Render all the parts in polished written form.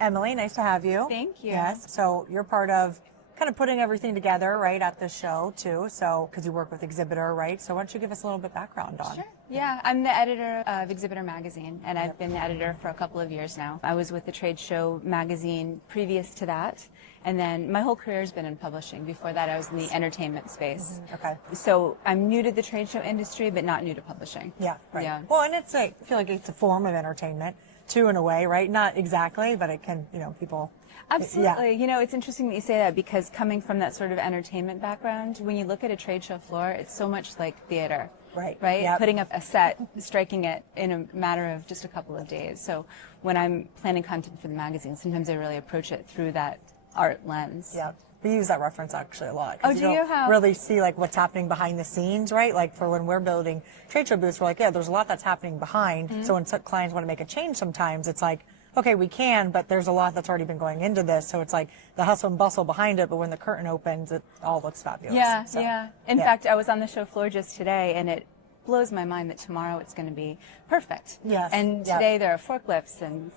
Emily, nice to have you. Thank you. Yes, so you're part of kind of putting everything together, right, at this show too, so because you work with Exhibitor, right? So why don't you give us a little bit background on? Sure. Yeah, I'm the editor of Exhibitor magazine, and I've been the editor for a couple of years now. I was with the Trade Show magazine previous to that, and then my whole career has been in publishing. Before that, I was in the entertainment space. Okay. So I'm new to the trade show industry, but not new to publishing. Yeah, right. Yeah. Well, and it's like, I feel like it's a form of entertainment too, in a way, right? Not exactly, but it can, people. Absolutely. Yeah. It's interesting that you say that, because coming from that sort of entertainment background, when you look at a trade show floor, it's so much like theater. Right. Right? Yep. Putting up a set, striking it in a matter of just a couple of days. So when I'm planning content for the magazine, sometimes I really approach it through that art lens. Yeah. We use that reference actually a lot. Oh, do you? Don't really see like what's happening behind the scenes, right? Like for when we're building trade show booths, we're like, yeah, there's a lot that's happening behind. So when clients want to make a change sometimes, it's like, okay, we can, but there's a lot that's already been going into this. So it's like the hustle and bustle behind it, but when the curtain opens, it all looks fabulous. Yeah, So, yeah. In fact, I was on the show floor just today, and it blows my mind that tomorrow it's going to be perfect. Yes. And Yep. today there are forklifts and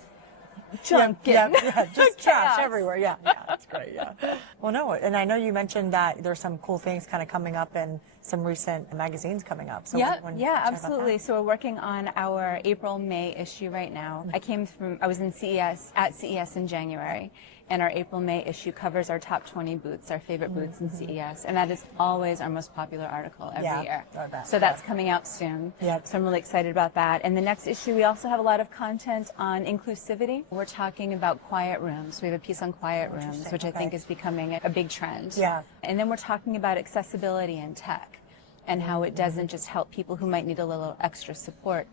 junk. Yeah, and just trash chaos. everywhere. Yeah, that's great. Yeah. Well, no, and I know you mentioned that there's some cool things kind of coming up in some recent magazines coming up. So Yeah, when yeah, talk about absolutely. that. So we're working on our April-May issue right now. I was in at CES in January, and our April-May issue covers our top 20 booths, our favorite booths in CES, and that is always our most popular article every year. I bet. So that's coming out soon. Yep. So I'm really excited about that. And the next issue, we also have a lot of content on inclusivity. We're talking about quiet rooms. We have a piece on quiet rooms, which I think is becoming a big trend. Yeah. And then we're talking about accessibility in tech, and how it doesn't just help people who might need a little extra support,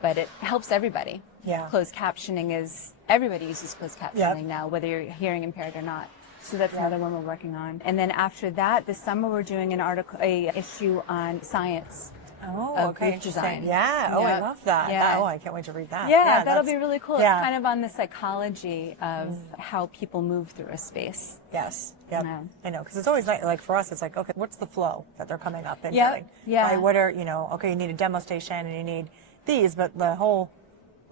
but it helps everybody. Yeah. Closed captioning is, everybody uses closed captioning now, whether you're hearing impaired or not. So that's another one we're working on. And then after that, this summer we're doing a issue on science. Oh, of okay. booth design. Yeah. Oh, I love that. Yeah. Oh, I can't wait to read that. Yeah, that'll be really cool. Yeah. It's kind of on the psychology of how people move through a space. Yes. Yep. Yeah. I know, because it's always like for us, it's like, okay, what's the flow that they're coming up and Yep. doing? Yeah. Right? What are, okay, you need a demo station and you need these, but the whole,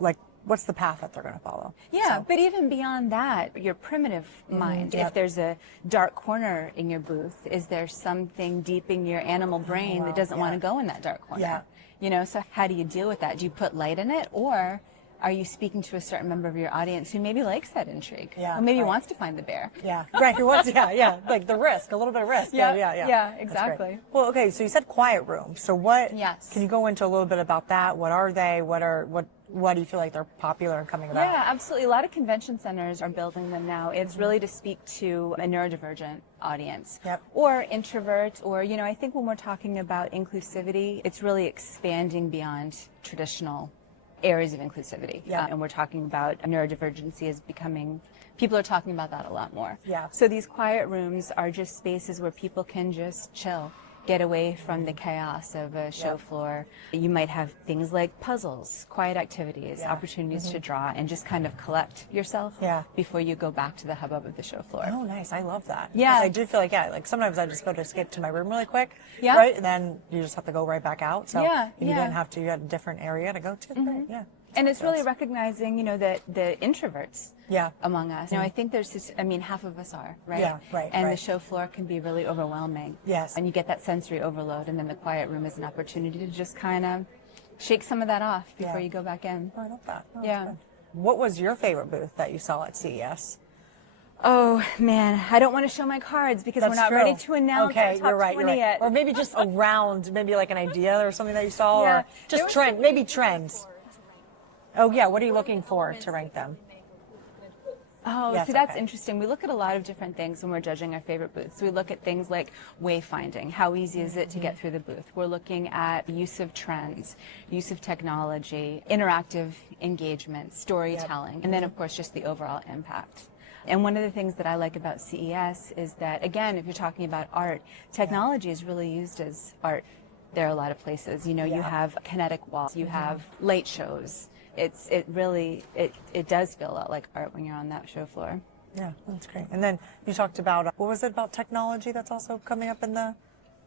like, what's the path that they're going to follow? Yeah, So, but even beyond that, your primitive mind, if there's a dark corner in your booth, is there something deep in your animal brain that doesn't want to go in that dark corner? Yeah. So how do you deal with that? Do you put light in it, or are you speaking to a certain member of your audience who maybe likes that intrigue? Yeah, Or maybe right. wants to find the bear? Yeah, right. Who wants? Yeah. Like the risk, a little bit of risk. Yeah, yeah. yeah, That's exactly. great. Well, okay. So you said quiet rooms. So what? Yes. Can you go into a little bit about that? What are they? What do you feel like they're popular and coming about? Yeah, absolutely. A lot of convention centers are building them now. It's really to speak to a neurodivergent audience. Yep. Or introvert, or, I think when we're talking about inclusivity, it's really expanding beyond traditional areas of inclusivity. Yeah. And we're talking about neurodivergency is becoming, people are talking about that a lot more. Yeah. So these quiet rooms are just spaces where people can just chill, get away from the chaos of a show floor. You might have things like puzzles, quiet activities, opportunities to draw, and just kind of collect yourself before you go back to the hubbub of the show floor. Oh, nice. I love that. Yeah. 'Cause I do feel like, like sometimes I just go to skip to my room really quick. Yeah. Right. And then you just have to go right back out. So Yeah, you yeah. didn't have to, you had a different area to go to. Great. Yeah. And it's really recognizing, that the introverts among us. I think there's this, half of us are, right? Yeah, right, And the right. show floor can be really overwhelming. Yes. And you get that sensory overload, and then the quiet room is an opportunity to just kind of shake some of that off before you go back in. Oh, I love that. Oh, that's Yeah. good. What was your favorite booth that you saw at CES? Oh, man, I don't want to show my cards because we're not ready to announce our top you're right, 20 yet. Or maybe just around, maybe like an idea or something that you saw, Yeah. or just maybe trends. Oh, yeah. What are you looking for to rank them? Oh, Yes, see, that's okay. interesting. We look at a lot of different things when we're judging our favorite booths. We look at things like wayfinding. How easy is it to get through the booth? We're looking at use of trends, use of technology, interactive engagement, storytelling, and then, of course, just the overall impact. And one of the things that I like about CES is that, again, if you're talking about art, technology is really used as art. There are a lot of places. You have kinetic walls, you have light shows. It really does feel a lot like art when you're on that show floor. Yeah, that's great. And then you talked about, what was it about technology that's also coming up in the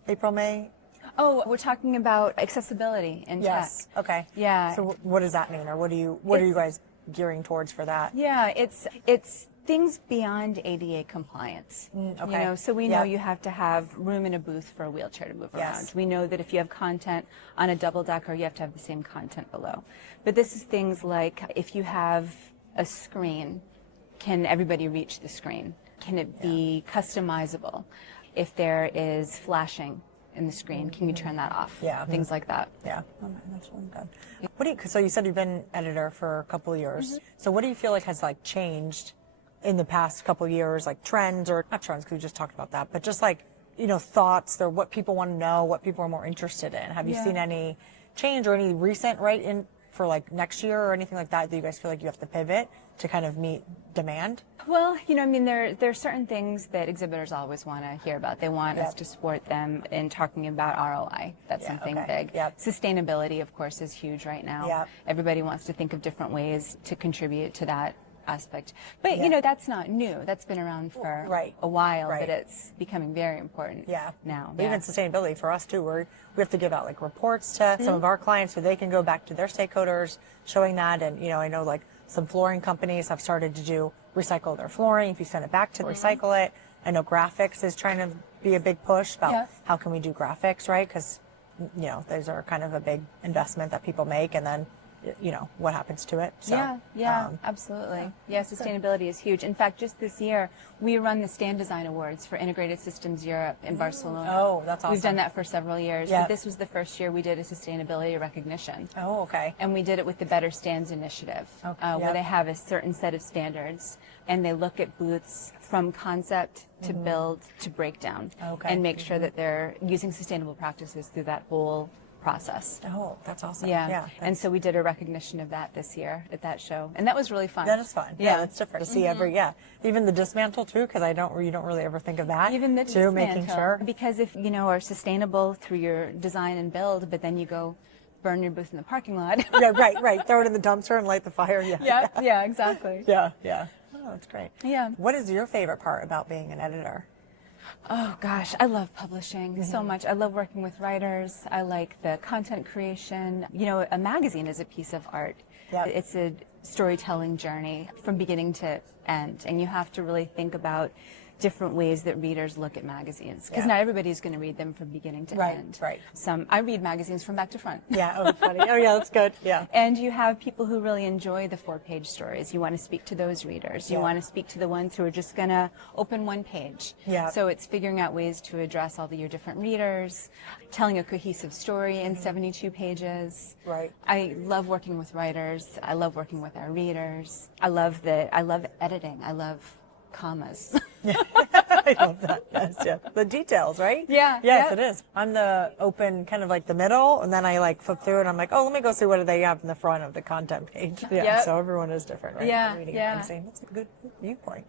April, May? Oh, we're talking about accessibility in Yes. tech. Okay. Yeah. So what does that mean, or what are you guys gearing towards for that? Yeah, it's things beyond ADA compliance. Okay. You know, so we know Yep. you have to have room in a booth for a wheelchair to move Yes. around. We know that if you have content on a double decker, you have to have the same content below. But this is things like if you have a screen, can everybody reach the screen? Can it be customizable? If there is flashing in the screen, can you turn that off? Yeah. Things like that. Yeah, okay, that's really good. What do you? So you said you've been editor for a couple of years. So what do you feel like has like changed in the past couple of years, like trends or not trends? Because we just talked about that, but just like thoughts or what people want to know, what people are more interested in. Have you seen any change or any recent in for like next year or anything like that you guys feel like you have to pivot to kind of meet demand? Well, I mean, there are certain things that exhibitors always want to hear about. They want us to support them in talking about ROI. That's something big. Yep. Sustainability, of course, is huge right now. Yep. Everybody wants to think of different ways to contribute to that aspect. But, that's not new. That's been around for a while, but it's becoming very important now. But even sustainability for us too, we have to give out like reports to some of our clients so they can go back to their stakeholders showing that. And, I know like some flooring companies have started to recycle their flooring. If you send it back to recycle it. I know graphics is trying to be a big push about how can we do graphics, right? Because, those are kind of a big investment that people make, and then what happens to it. So, Absolutely. Yeah, sustainability is huge. In fact, just this year, we run the Stand Design Awards for Integrated Systems Europe in Barcelona. Oh, that's awesome. We've done that for several years, but this was the first year we did a sustainability recognition. Oh, okay. And we did it with the Better Stands Initiative, where they have a certain set of standards, and they look at booths from concept to build to breakdown, and make sure that they're using sustainable practices through that whole process. Oh, that's awesome. Yeah. And so we did a recognition of that this year at that show, and that was really fun. That is fun. Yeah, that's different to see even the dismantle too, because you don't really ever think of that. Even the too, dismantle, making sure. because if are sustainable through your design and build, but then you go burn your booth in the parking lot. right. Throw it in the dumpster and light the fire. Yeah, exactly. Yeah. Oh, that's great. Yeah. What is your favorite part about being an editor? Oh gosh, I love publishing so much. I love working with writers. I like the content creation. A magazine is a piece of art. Yep. It's a storytelling journey from beginning to end, and you have to really think about different ways that readers look at magazines, because not everybody's going to read them from beginning to end. Right. I read magazines from back to front. Yeah, oh, funny. Oh, yeah, that's good. Yeah. And you have people who really enjoy the 4-page stories. You want to speak to those readers. You want to speak to the ones who are just going to open one page. Yeah. So it's figuring out ways to address all your different readers, telling a cohesive story in 72 pages. Right. I love working with writers. I love working with our readers. I love editing. I love commas. I love that. Yes. The details, right? Yeah. Yes, it is. I'm the open, kind of like the middle, and then I flip through it, and I'm like, oh, let me go see what do they have in the front of the content page. Yeah. Yep. So everyone is different, right? Yeah. Reading Yeah. a magazine. That's a good viewpoint.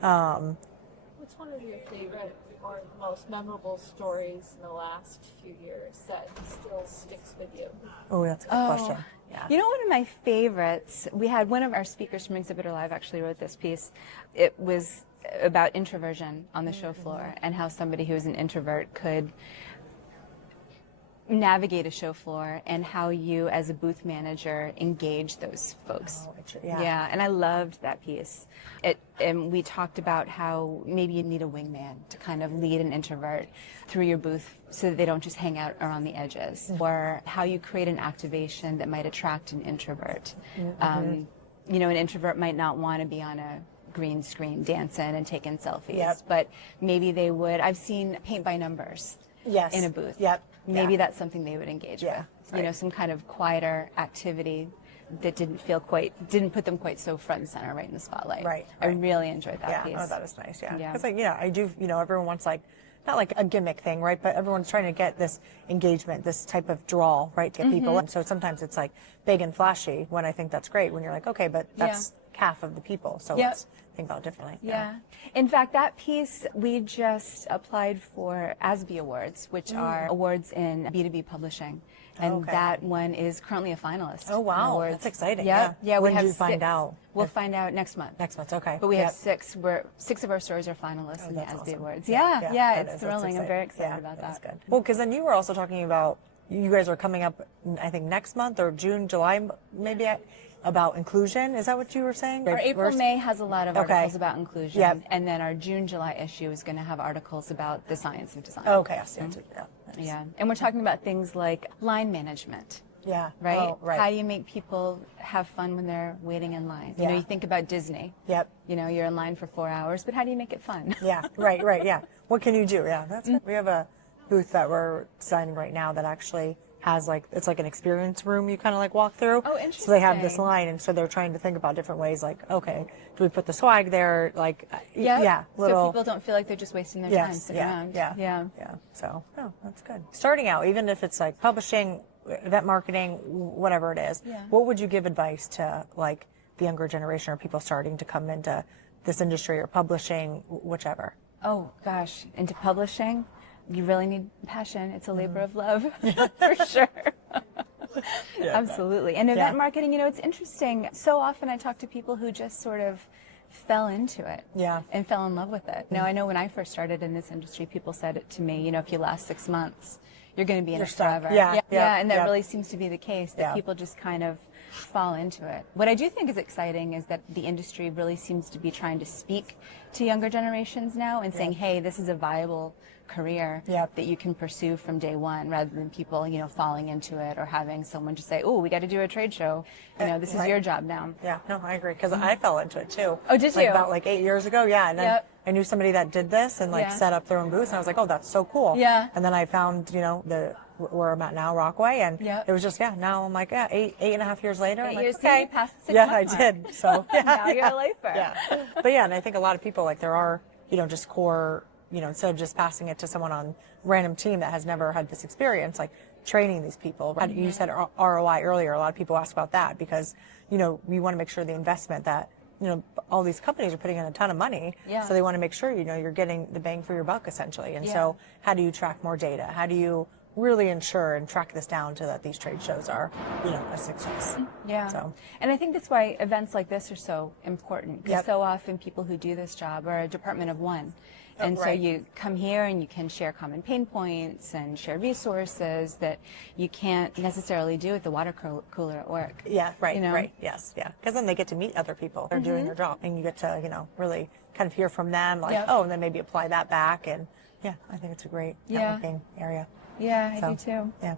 What's one of your favorite or most memorable stories in the last few years that still sticks with you? Oh, that's a good question. Yeah. One of my favorites, we had one of our speakers from Exhibitor Live actually wrote this piece. It was about introversion on the show floor, and how somebody who is an introvert could navigate a show floor, and how you as a booth manager engage those folks. Yeah. And I loved that piece. And we talked about how maybe you need a wingman to kind of lead an introvert through your booth so that they don't just hang out around the edges, or how you create an activation that might attract an introvert. An introvert might not want to be on a green screen dancing and taking selfies, but maybe they would. I've seen paint by numbers in a booth. Maybe that's something they would engage with. Some kind of quieter activity that didn't put them quite so front and center right in the spotlight. Right. I really enjoyed that piece. Oh, that is nice. Yeah. Because I do. Everyone wants not like a gimmick thing, right? But everyone's trying to get this engagement, this type of draw, right, to get people. And so sometimes it's big and flashy. When I think that's great. When you're like, okay, but that's half of the people. So let's think about it differently. Yeah. In fact, that piece, we just applied for ASBE Awards, which are awards in B2B publishing. And that one is currently a finalist. Oh, wow. Awards. That's exciting. Yeah. When we have did you find out? We'll find out next month. Next month, okay. But we have six of our stories are finalists in the that's ASBE awesome. Awards. That It's is. thrilling. That's I'm very excited exciting. about That's that. good. Well, because then you were also talking about, you guys are coming up, I think, next month or June, July, maybe. about inclusion. Is that what you were saying? Our April, May has a lot of Okay. articles about inclusion. Yep. And then our June, July issue is going to have articles about the science of design. Okay, I see. Yeah. Nice. Yeah. And we're talking about things like line management. Yeah. Right? Oh, right. How do you make people have fun when they're waiting in line? You know, Yeah. you think about Disney. Yep. You know, you're in line for 4 hours, but how do you make it fun? Yeah. Right. Yeah. What can you do? Yeah. That's good. We have a booth that we're designing right now that actually has like, it's like an experience room you kind of like walk through. Oh, So they have this interesting. line, and so they're trying to think about different ways, like, okay, do we put the swag there? Like, Yep. yeah, So little. people don't feel like they're just wasting their time sitting around. Yeah. So, oh, that's good. Starting out, even if it's like publishing, event marketing, whatever it is, Yeah. what would you give advice to like the younger generation or people starting to come into this industry or publishing, whichever? Oh, gosh. Into publishing, you really need passion. It's a labor Mm-hmm. of love, for sure. Absolutely. And event marketing, you know, it's interesting. So often I talk to people who just sort of fell into it Yeah. and fell in love with it. Now, I know when I first started in this industry, people said it to me, you know, if you last 6 months, you're going to be in You're it stuck. forever. Yeah. And that Yeah. really seems to be the case, that Yeah. people just kind of fall into it. What I do think is exciting is that the industry really seems to be trying to speak to younger generations now and saying, hey, this is a viable career Yep. that you can pursue from day one, rather than people, you know, falling into it or having someone just say, oh, we got to do a trade show. You know, this is Right. your job now. Yeah, no, I agree, because I fell into it too. Oh, did Like you? about like 8 years ago, yeah. And then Yep. I knew somebody that did this and like Yeah. set up their own booth, and I was like, oh, that's so cool. Yeah. And then I found, you know, where I'm at now, Rockway, and Yep. it was just, now I'm like, 8.5 years later. I'm 8 like, years, okay. you passed the 6 Yeah, month I mark. did. So yeah, Now you're a lifer. Yeah. But yeah, and I think a lot of people, like there are, you know, just core, you know, instead of just passing it to someone on random team that has never had this experience, like training these people. You said ROI earlier. A lot of people ask about that because, you know, we want to make sure the investment that, you know, all these companies are putting in a ton of money. Yeah. So they want to make sure, you know, you're getting the bang for your buck essentially. And Yeah. so how do you track more data? How do you really ensure and track this down to that these trade shows are, you know, a success? Yeah. So. And I think that's why events like this are so important, because Yep. so often people who do this job are a department of one. And so right. you come here and you can share common pain points and share resources that you can't necessarily do at the water cooler at work. Yeah, right, You know? right, yes, yeah. Because then they get to meet other people. They're doing their job, and you get to, you know, really kind of hear from them, like, Yep. oh, and then maybe apply that back. And yeah, I think it's a great Yeah. networking area. Yeah, I So, do too. Yeah.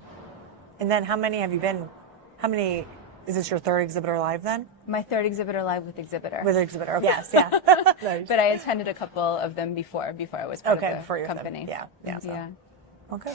And then how many have you been? How many? Is this your third Exhibitor Live then? My third Exhibitor Live with Exhibitor. With Exhibitor? Yes, yeah. Nice. But I attended a couple of them before I was part Okay, of the before you were company. yeah, so. Yeah. Okay.